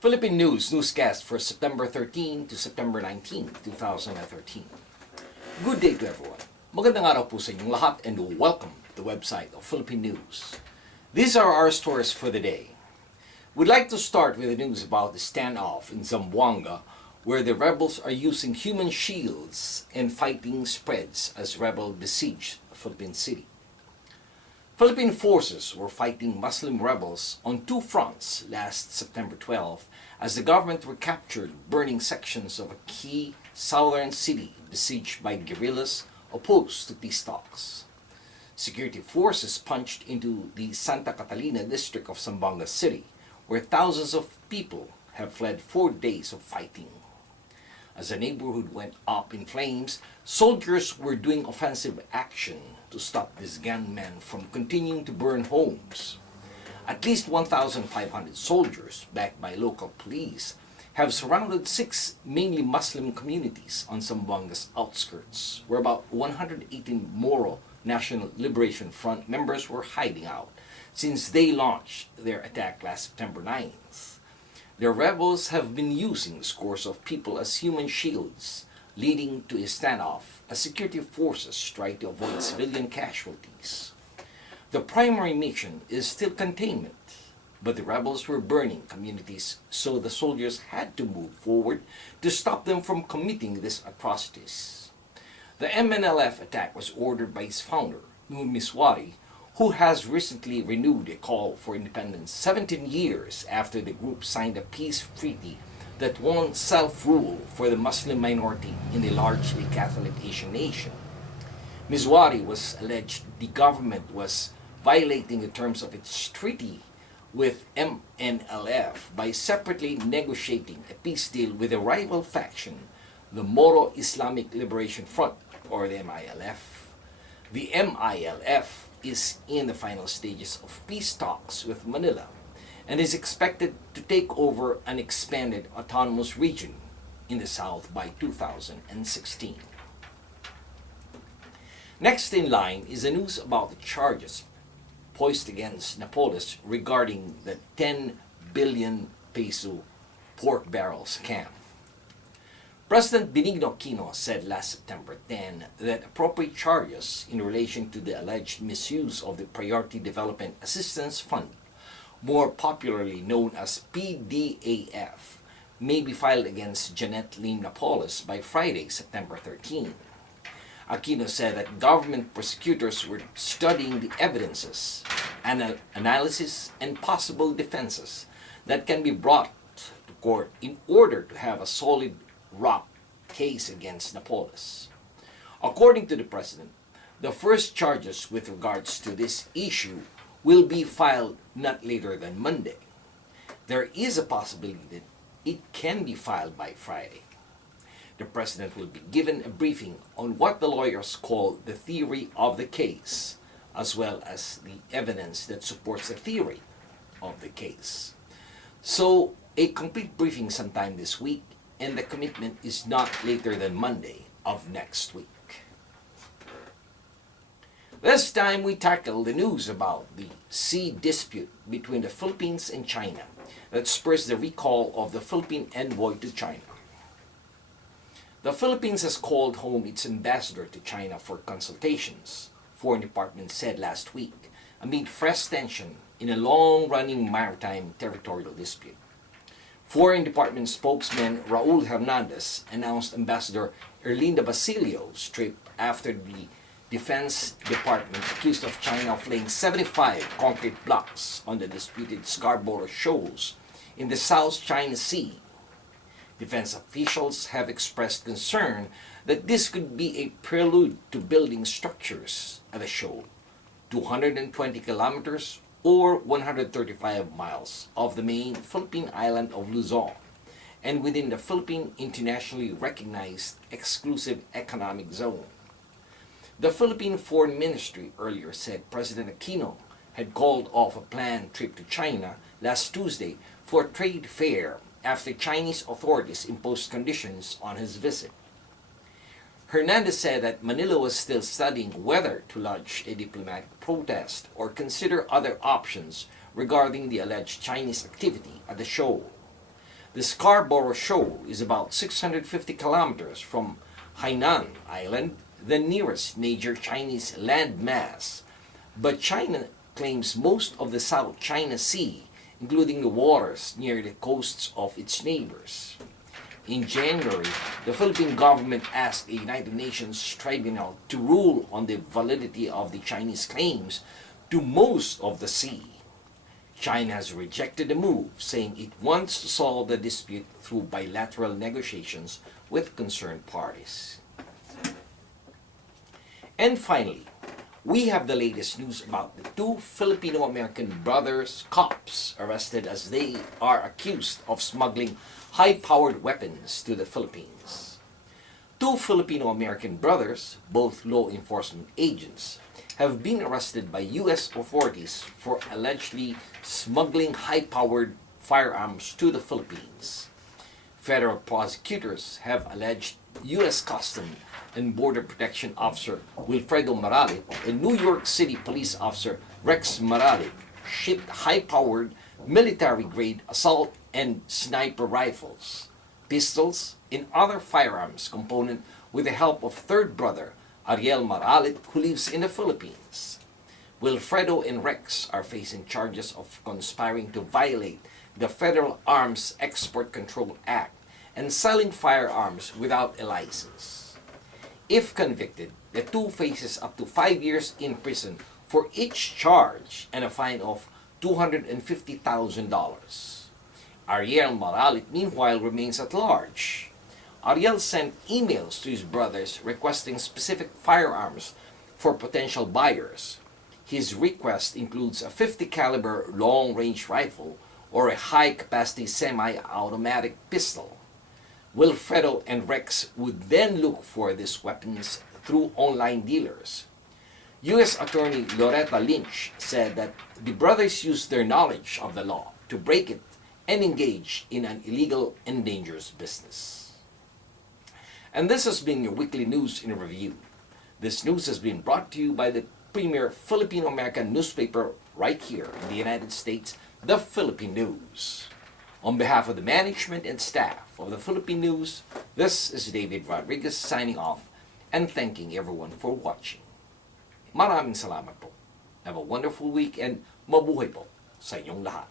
Philippine News newscast for September 13 to September 19, 2013. Good day to everyone. Magandang araw po sa inyong lahat and welcome to the website of Philippine News. These are our stories for the day. We'd like to start with the news about the standoff in Zamboanga, where the rebels are using human shields and fighting spreads as rebels besiege a Philippine city. Philippine forces were fighting Muslim rebels on two fronts last September 12 as the government recaptured burning sections of a key southern city besieged by guerrillas opposed to peace talks. Security forces punched into the Santa Catalina district of Zamboanga City, where thousands of people have fled 4 days of fighting. As the neighborhood went up in flames, soldiers were doing offensive action to stop these gunmen from continuing to burn homes. At least 1,500 soldiers, backed by local police, have surrounded 6 mainly Muslim communities on Zamboanga's outskirts, where about 118 Moro National Liberation Front members were hiding out since they launched their attack last September 9th. The rebels have been using scores of people as human shields, leading to a standoff as security forces try to avoid civilian casualties. The primary mission is still containment, but the rebels were burning communities, so the soldiers had to move forward to stop them from committing these atrocities. The MNLF attack was ordered by its founder, Miswari, who has recently renewed a call for independence 17 years after the group signed a peace treaty that won self-rule for the Muslim minority in a largely Catholic Asian nation. Miswari was alleged the government was violating the terms of its treaty with MNLF by separately negotiating a peace deal with a rival faction, the Moro Islamic Liberation Front, or the MILF. The MILF is in the final stages of peace talks with Manila and is expected to take over an expanded autonomous region in the south by 2016. Next in line is the news about the charges poised against Napoles regarding the 10 billion peso pork barrel scam. President Benigno Aquino said last September 10 that appropriate charges in relation to the alleged misuse of the Priority Development Assistance Fund, more popularly known as PDAF, may be filed against Janet Lim Napoles by Friday, September 13. Aquino said that government prosecutors were studying the evidences, analysis, and possible defenses that can be brought to court in order to have a solid rock case against Napoles. According to the president, the first charges with regards to this issue will be filed not later than Monday. There is a possibility that it can be filed by Friday. The president will be given a briefing on what the lawyers call the theory of the case, as well as the evidence that supports the theory of the case. So, a complete briefing sometime this week, and the commitment is not later than Monday of next week. This time we tackle the news about the sea dispute between the Philippines and China that spurs the recall of the Philippine envoy to China. The Philippines has called home its ambassador to China for consultations, Foreign Department said last week, amid fresh tension in a long-running maritime territorial dispute. Foreign Department spokesman Raul Hernandez announced Ambassador Erlinda Basilio's trip after the Defense Department accused of China of laying 75 concrete blocks on the disputed Scarborough Shoals in the South China Sea. Defense officials have expressed concern that this could be a prelude to building structures at the shoal, 220 kilometers or 135 miles of the main Philippine island of Luzon, and within the Philippine internationally recognized exclusive economic zone. The Philippine Foreign Ministry earlier said President Aquino had called off a planned trip to China last Tuesday for a trade fair after Chinese authorities imposed conditions on his visit. Hernandez said that Manila was still studying whether to lodge a diplomatic protest or consider other options regarding the alleged Chinese activity at the shoal. The Scarborough Shoal is about 650 kilometers from Hainan Island, the nearest major Chinese landmass, but China claims most of the South China Sea, including the waters near the coasts of its neighbors. In January, the Philippine government asked the United Nations Tribunal to rule on the validity of the Chinese claims to most of the sea. China has rejected the move, saying it wants to solve the dispute through bilateral negotiations with concerned parties. And finally, we have the latest news about the two Filipino-American brothers cops arrested as they are accused of smuggling high-powered weapons to the Philippines. Two Filipino-American brothers, both law enforcement agents, have been arrested by U.S. authorities for allegedly smuggling high-powered firearms to the Philippines. Federal prosecutors have alleged U.S. Customs and Border Protection Officer Wilfredo Morales and New York City Police Officer Rex Morales shipped high-powered military-grade assault and sniper rifles, pistols, and other firearms component with the help of third brother Ariel Morales, who lives in the Philippines. Wilfredo and Rex are facing charges of conspiring to violate the Federal Arms Export Control Act and selling firearms without a license. If convicted, the two faces up to 5 years in prison for each charge and a fine of $250,000. Ariel Morales, meanwhile, remains at large. Ariel sent emails to his brothers requesting specific firearms for potential buyers. His request includes a 50 caliber long-range rifle or a high-capacity semi-automatic pistol. Wilfredo and Rex would then look for these weapons through online dealers. U.S. Attorney Loretta Lynch said that the brothers used their knowledge of the law to break it and engage in an illegal and dangerous business. And this has been your weekly news in review. This news has been brought to you by the premier Filipino-American newspaper right here in the United States, the Philippine News. On behalf of the management and staff of the Philippine News, this is David Rodriguez signing off and thanking everyone for watching. Maraming salamat po. Have a wonderful week and mabuhay po sa inyong lahat.